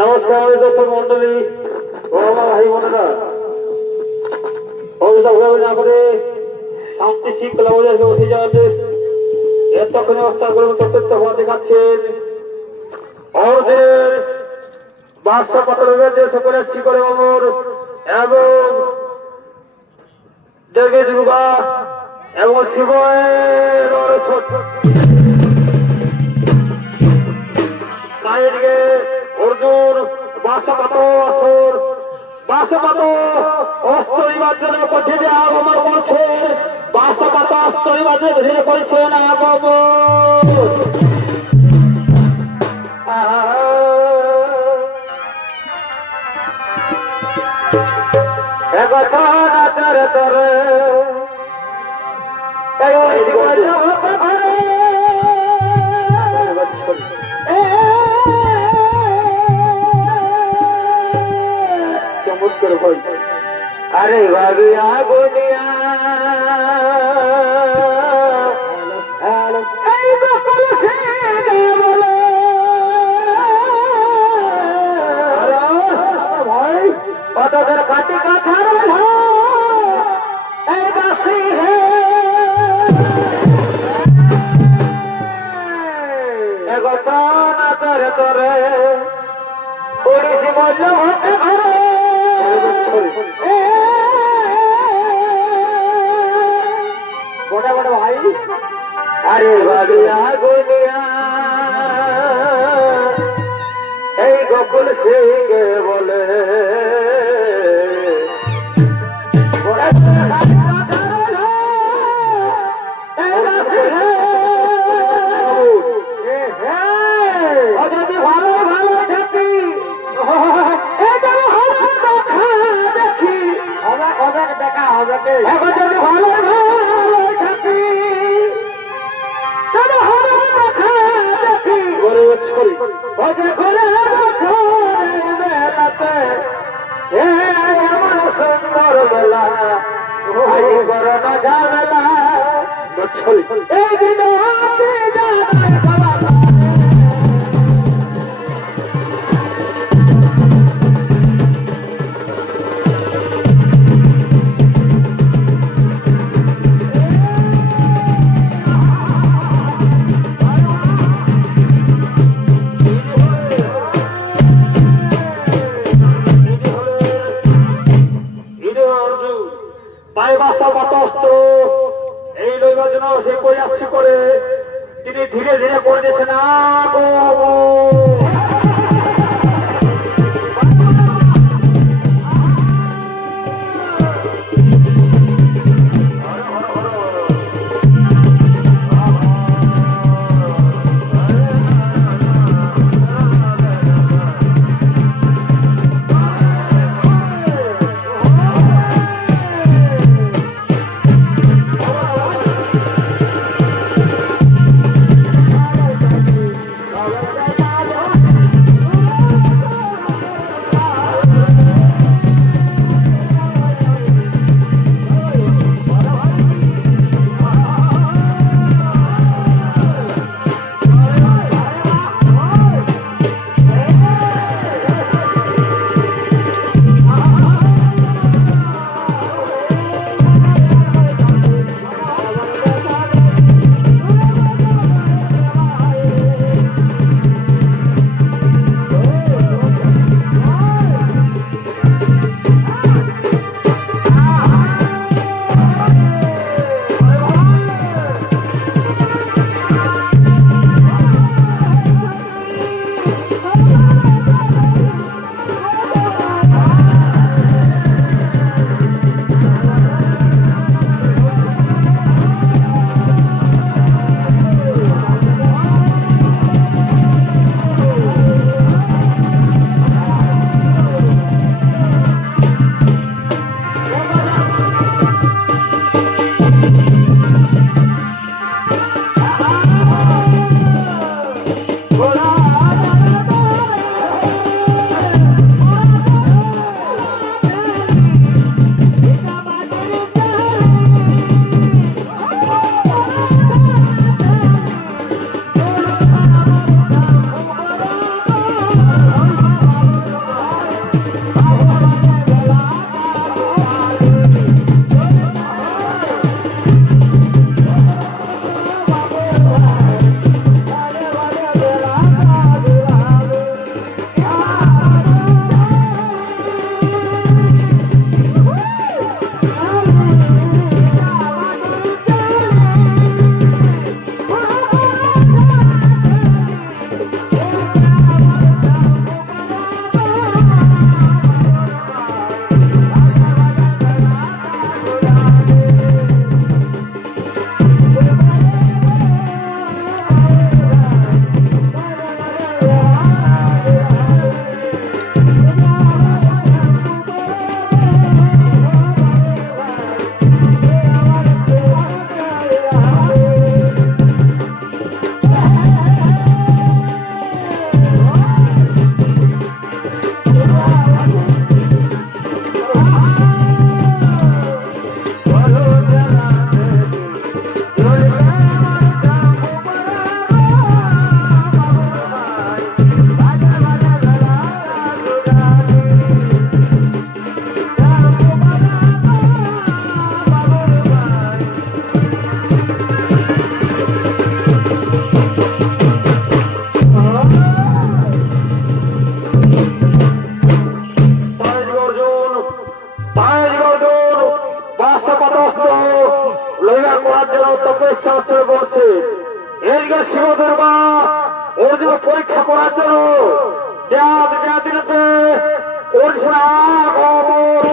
নমস্কার দর্শক মন্ডলী ও আমার ভাই বোনেরা, আমাদের শান্তি শৃঙ্খলা বজায় উঠে যাওয়ার এতক্ষণ অবস্থা কর্তৃত্ব দেখাচ্ছেন আমাদের বাদশা পাতলের যে সকলে শিকড়ে অমর এবং জগে দুর্গা এবং শিবের সাইডকে অর্জুন বাসাপাত অস্ত্র নিবার্জনে করছে যে আগমন করছে, বাসাপাত অস্ত্র নিবার্জনে ধীরে করছে না আগমন। अरे भविया गुनिया काटी का तोरे तोरे ओडिसी मल्ल बड़ा बड़ा भाई अरे भविया गुनिया गोकुल सिंह बोले দেখা হবে সুন্দর বেলা ঝামেলা পায়ে বাসা কত অস্ত্র এই লইবার জন্য সে কই আসছি করে দিনতে উঠছে না খবর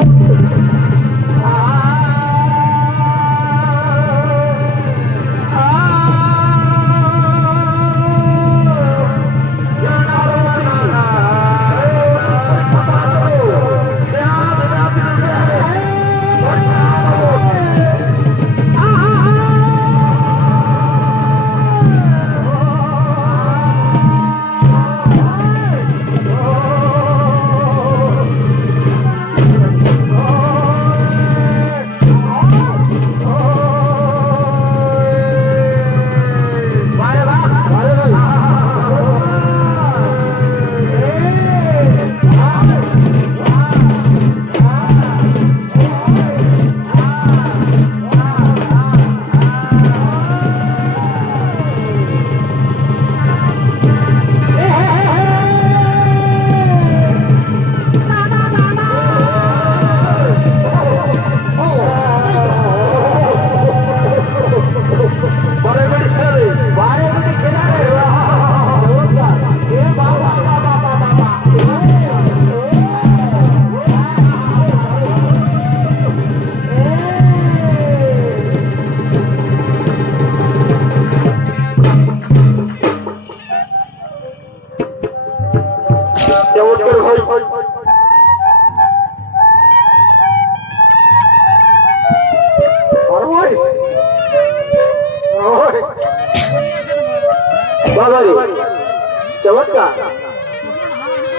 চমৎকার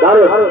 দারুণ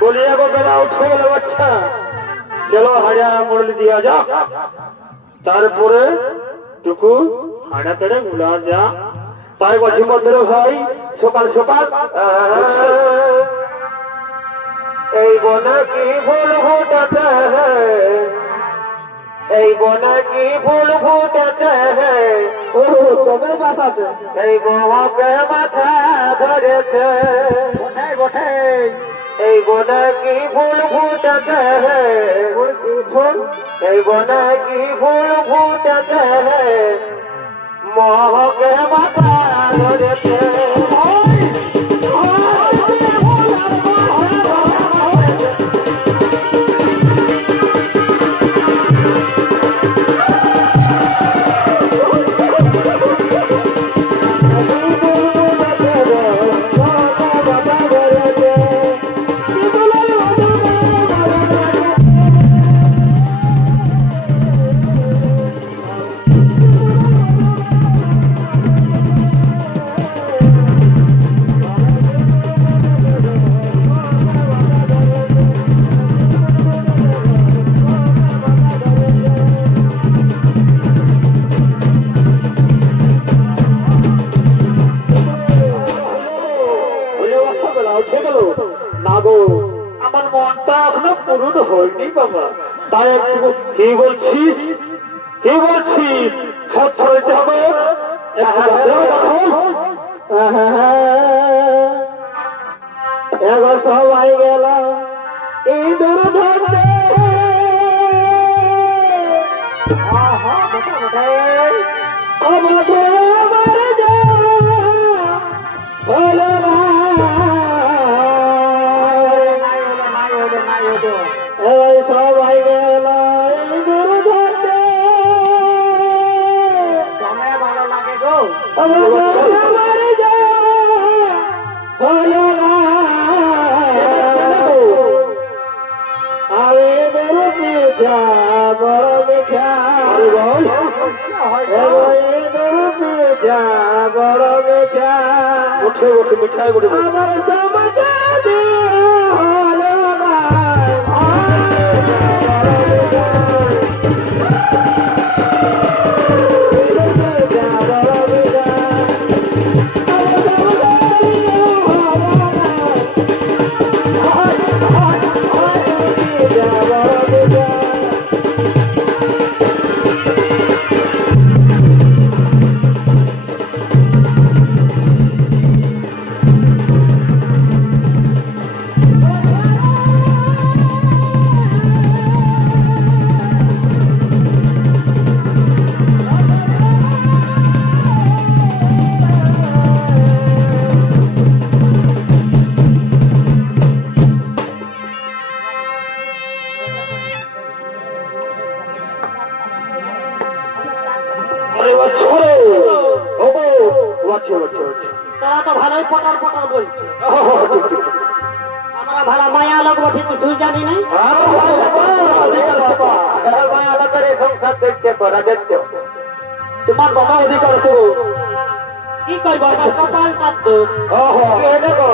बोलिए को मेरा उठे गেল বাচ্চা চলো হাড়া মুরলি দিয়া যা তারপরে টুকু হাড়া তেড়ে মুলা যা তাই বসি মধ্যে ভাই সকাল সকাল এই বনে কি ফুল ফুটেছে এই বনে কি ফুল ফুটেছে ও তবে বাসাতে এই বউকে মাথা ধরেছে বটে বটে এই বনে কি ফুল ফুটেছে ফুল এই বনে কি ফুল ফুটেছে মোহকে মাথা ধরেছে আমার মনটা এখনো পূরণ হয়নি বাবা তাই একটু কি বলছিস সত্য হইতে হবে এবার সবাই গেল এই দুর্ঘটনা সবাই গেল ভালো লাগে গো আরে বড় মিঠা বড় মিঠা বড় মিঠা উঠে উঠে মিঠাই বড় আমার সমাজে তারা তো ভালোই পটার পটার বলছে আমরা ভালো মায়া লোক বসে কিছুই জানি নাই মায়া লোকের সংসার দেখতে করা দেখতে তোমার বাবা অধিকার তো কি কইব কপাল কাটত দেখো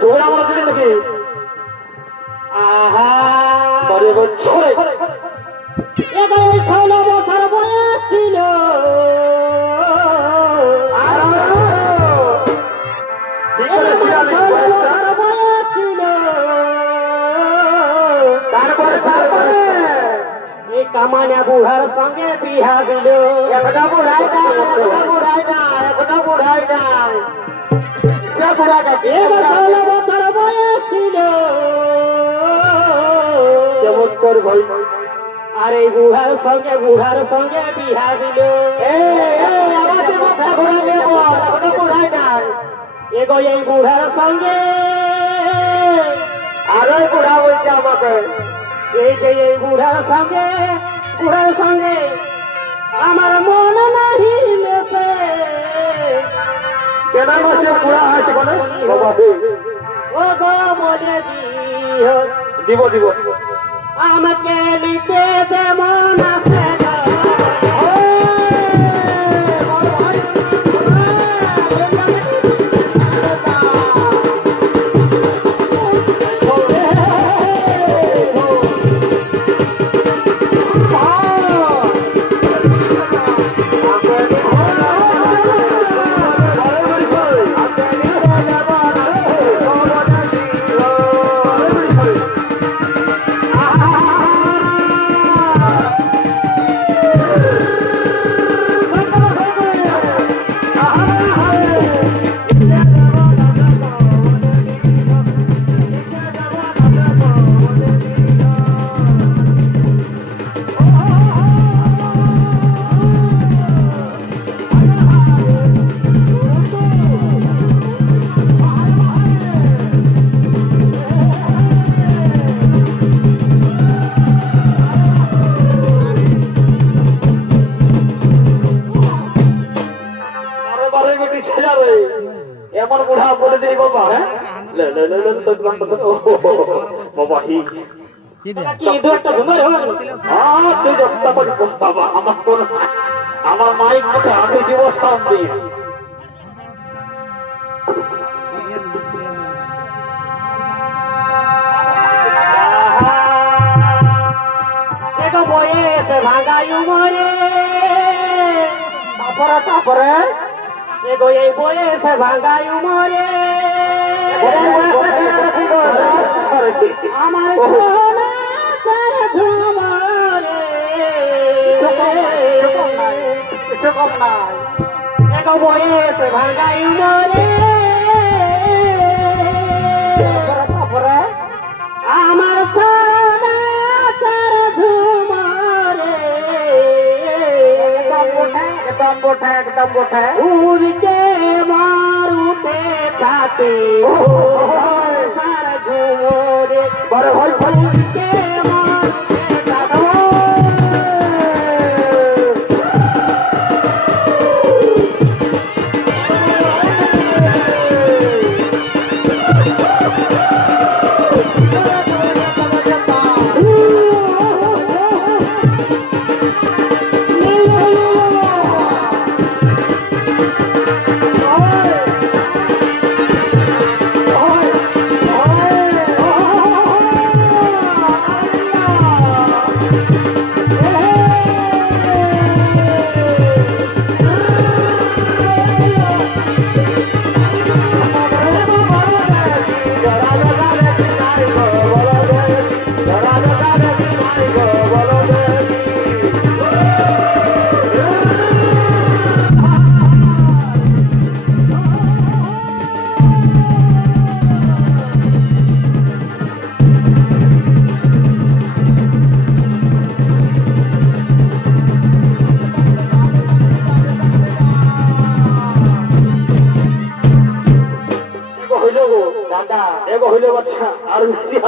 ঝোড়া আমার দিলে নাকি আহা বড় বছরে এবার 16 বছর বয়স ছিল কামানা বুড়ার সঙ্গে বিহা দিল এখনো বুড়াই না ঘোড়া গাছে 16 বছর বয়স ছিল চমৎকার ভাই আর এই বুড়ার সঙ্গে বিহা দিল আমাদের মাথা ঘোরা নেব এখনো বুড়াই নাই এগো এই বুড়ার সঙ্গে আরো বুড়া বলছে আমাকে এই যে এই বুড়ার সঙ্গে আমার মন নাহি মেশে কেন মাসে বুড়া আছে কোন ও গো বলে দিব আমাকে লিখতে যেমন আছে এমন বুড়া বলে দিই বাবা হ্যাঁ বাবা কি দু একটা ঘুমের বাবা আমার মাইক মুখে আমি দিব সামনে বয়েছে ভাঙায়ু মরে তারপরে এগো এই বয়েছে ভাঙায়ু মরে আমার এগো বয়েছে ভাঙায়ু মরে তারপরে আমার एकदम बोठे उनके मारूते जाते सारे झूमोरे बड़े भाई उनके मारूते जाते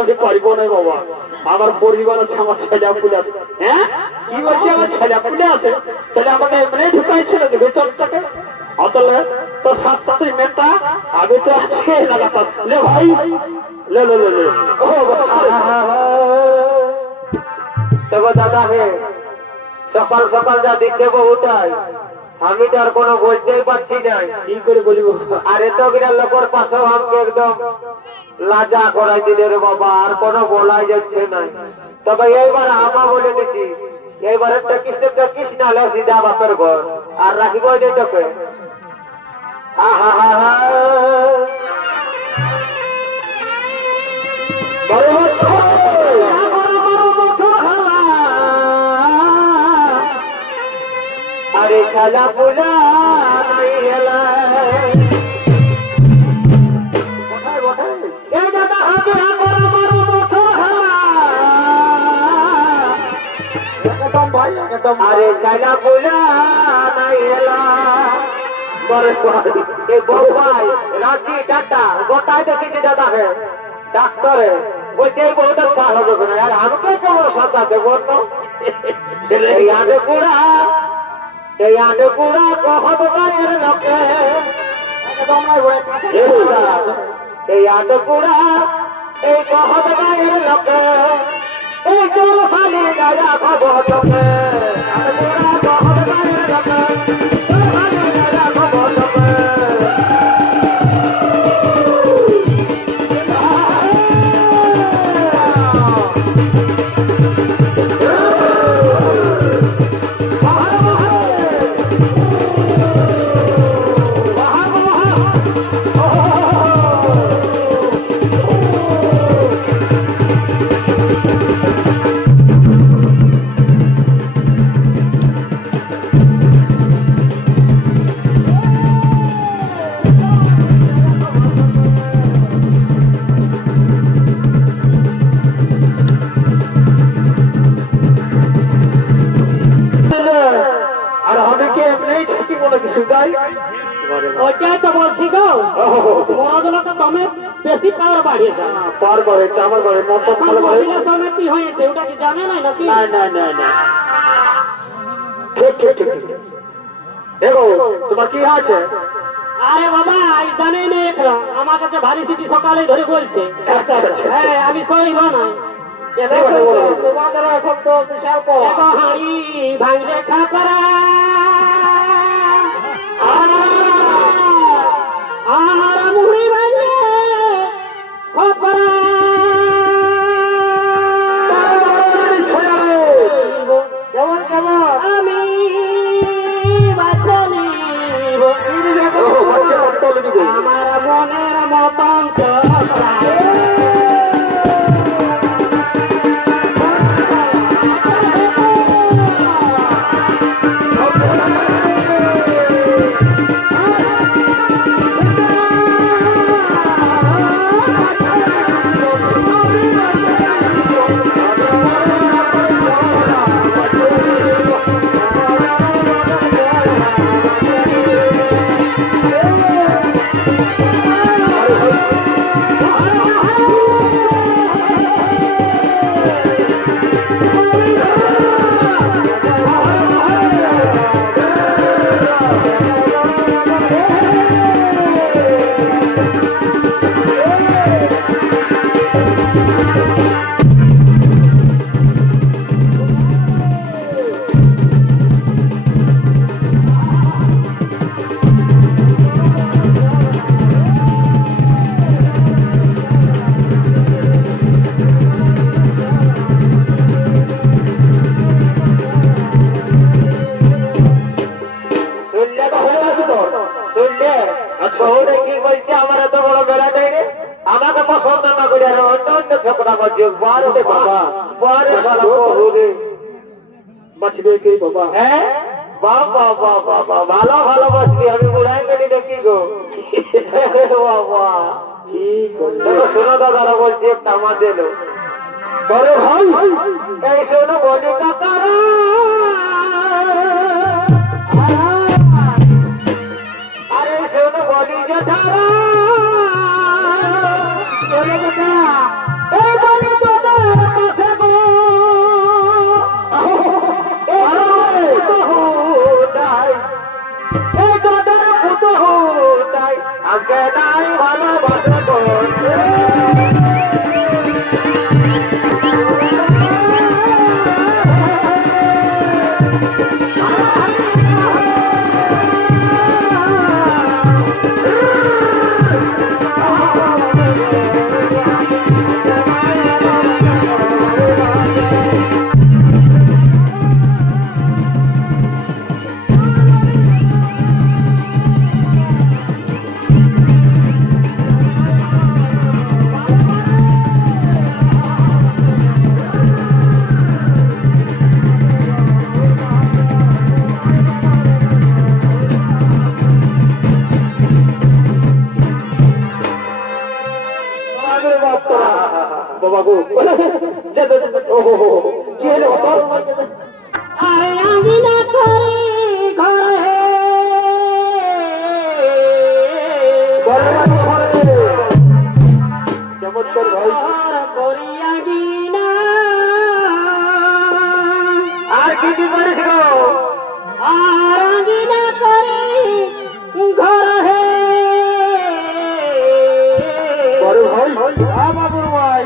আমি পারিব না বাবা আমার পরিবার আছে আমার ছেলে পুলে আছে হ্যাঁ কি বলছে আমার ছেলে পুলে আছে তাহলে আমাকে এমনি ঢুকাইছিল ভেতরটাকে অতলে তো 7 মেটা আমি তো আছে লাগাতার লে ভাই লে লে লে ও তবে দাদা হে সকাল সকাল যা দিতে বহুটাই আমি তো আর কোনো বুঝতেই পারছি না কি করে বলিব আরে তো বিরাট লোকের পাশেও আমাকে একদম লাজা করাই দিলে রে বাবা আর কোনো বলাই যাচ্ছে না তবে এইবার আমা বলে দিচ্ছি এইবার একটা কৃষ্ণ হলে সিধা বাপের ঘর আর রাখিব যেটাকে আহা হা হা আরে খেলা পূজা নাই হেলা আরে জায়গা বইলা নাই এলা बड़े भाई এই বড় ভাই রাজি টাটা গোটায় দেখেছি দাদা হে ডাক্তার হে বলছে এই বউটা ভালো হবে না আর আমাকে কেমন সাথে দেবো তো এই আডে কুড়া কহব গায়ের লোকে এই আডে কুড়া এই কহব গায়ের লোকে এই চোর খালি গায়া খবর লোকে আডে কুড়া কহব গায়ের লোকে চোর খালি গায়া খবর লোকে আর আমি কি এমনি ছুটি বলে কিছু তাই ওইটাই তো বলছি গো মহাজনা তো তুমি বেশি পাওয়ার বাড়িয়েছে পার করে আমার করে মত ভালো করে মহিলা সঙ্গে কি হয়েছে ওটা কি জানে না নাকি না না না না ঠিক ঠিক ঠিক দেখো তোমার কি আছে আরে বাবা এই জানেই না এখন আমার কাছে ভারী সিটি সকালে ধরে বলছে হ্যাঁ আমি সইব না তোমাদের এখন তো বিশাল এগো হাড়ি ভাঙলে খাপরা আর মুড়ি ভাঙলে খাপরা কেমন কেমন আমি বাঁচলিব আমার মনের মতন চলায় আমাকে পছন্দ না করে আর অন্য অন্য ঝগড়া করছে বারোতে বাবা বারে বাবা बचबे के बाबा হ্যাঁ বাবা বাবা বাবা ভালো ভালো বাঁচবি আমি বুড়াই গেলি দেখি গো বাবা ठीक শোনো শোনো দাদারা বলছি একটা আমার দিল बड़े भाई এই শোনো বলি কাকারা আরে শোনো বলি জেঠারা চলে গেছে এই বলি তোদের কাছে গো আজকে নাই ভালোবাসা করছে बाबा को ओहो की है बाबा আরে আঙ্গিনা করে ঘরে চমৎকার ভাই। করি আঙ্গিনা আর কি কি করিস গো? আর আঙ্গিনা করে ঘরে বড় ভাই, বাবুর ভাই,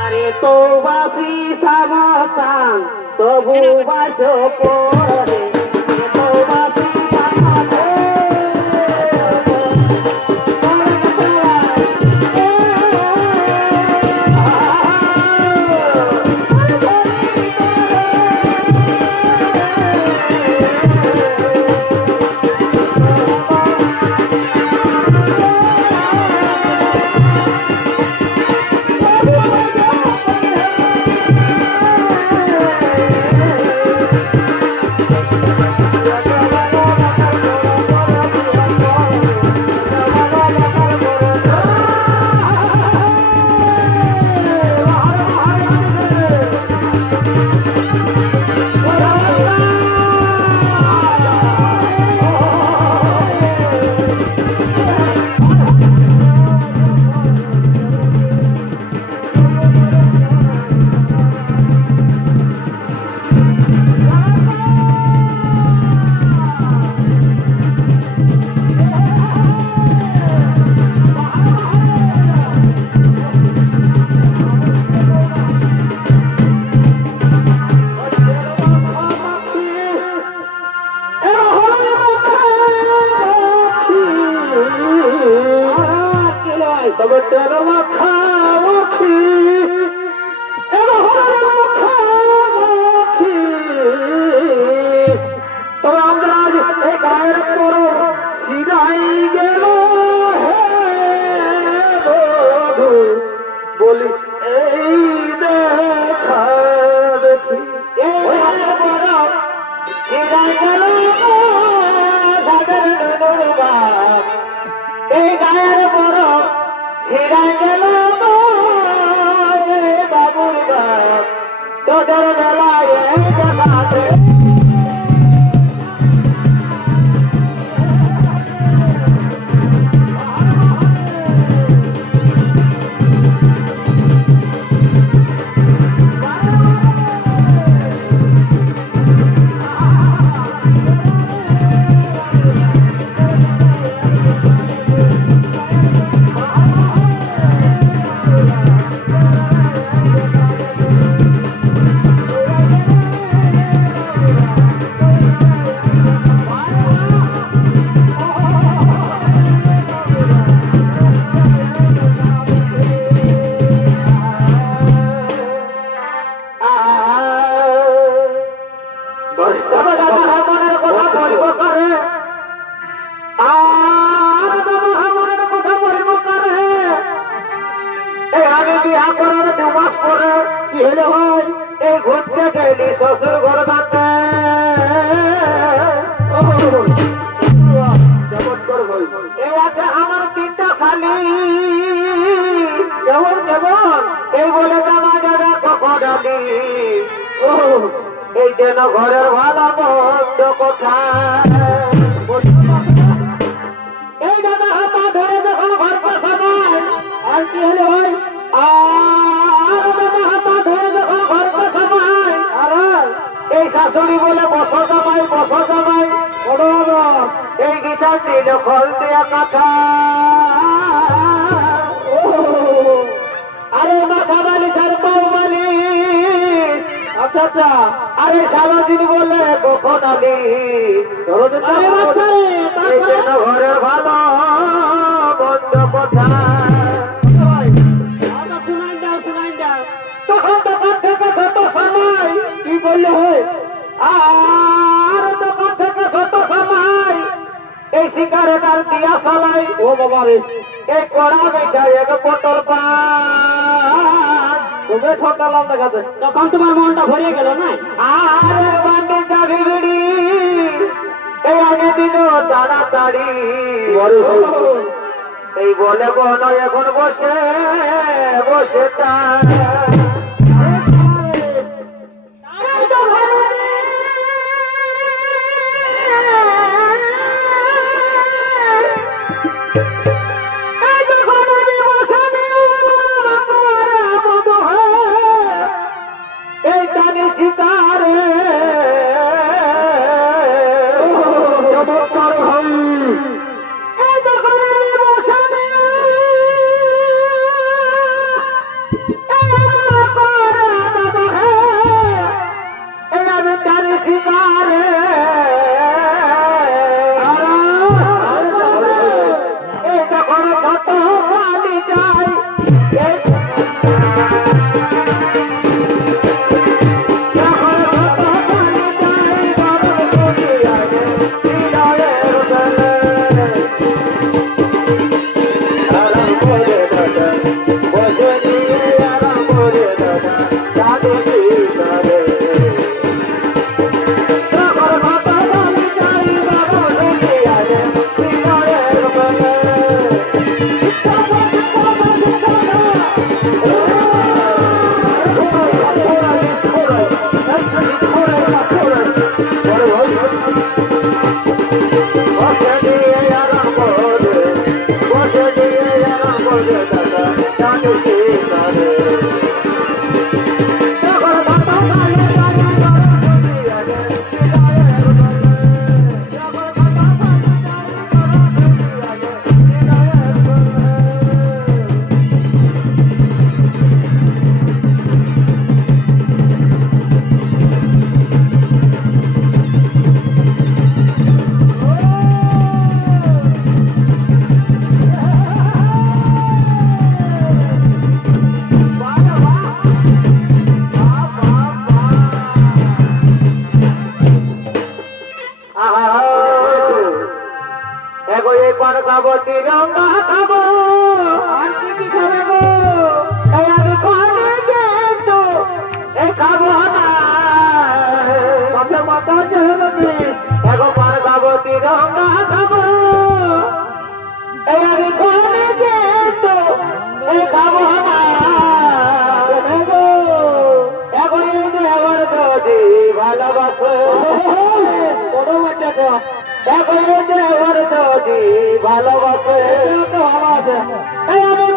আরে তো বাসি সাবতান তবু বাসো পরে তো বাসি তবে তেল মাখা মুখি, তবে আমরা আজ এই গায়ের পর সিরাই গেল বধু, বলি এই দেখা দেখি এই গায়ের বড় ছিড়াই গেল বাবুর বাপ তোদের বেলায় দেখাতে মনের কথা বলব করে আর মনের কথা বলব করে এই আগে বিয়া করার 2 মাস পরে কি হলো হয় এই ঘুরতে গেলি শ্বশুর ঘর বাঁধতে চমৎকার ভাই। এই আছে আমার 3টা শালি কেমন কেমন এই বলে জামা দাদা কখনালি এই যেন ঘরের ভালো বন্ধ কথা এই দাদা হাতা ধরে যখন ঘর পাশাবাই আর কি হলে হয় আর দাদা হাতা ধরে যখন ঘর পাশাবাই আর এই শাশুড়ি বলে বসো জামাই এই গিটার দিল খল দেয়া কথা আরে মাথা বালি সার পাও বালি আচ্ছা আচ্ছা আরে সারাদিন বলে কখন আলি ঘরের ভালো বন্ধ কথা তখন দোকান থেকে কত সময় কি বললে হয় আর দোকান থেকে কত সময় এই সিগারেটার দিয়া চালাই ও বাবা রে এই কড়া মিঠাই এক পটল পান তুমি ঠকালাম দেখাতে তখন তোমার মনটা ভরে গেল না আর বান্ডে যাবি বিড়ি এই আগে দিন তাড়াতাড়ি এই বলে বল এখন বসে বসে তা বসে নিয়ে আরাম করে দাদা জানি কি করে তখন কত দামি চাই বাবা শুনিয়া যে হৃদয়ের বলে খাবো তিরঙ্গা খাবো আর কি কি খাবে গো এই আমি কোনে যেতো এই খাবো না মাথা মাথা জহরবি এগো পার খাবো তিরঙ্গা খাবো এই আমি কোনে যেতো এই খাবো না এগো এগো এই দেওয়ার যদি ভালোবাসো বড় বাচ্চা ভালোবাসে ভালোবাসে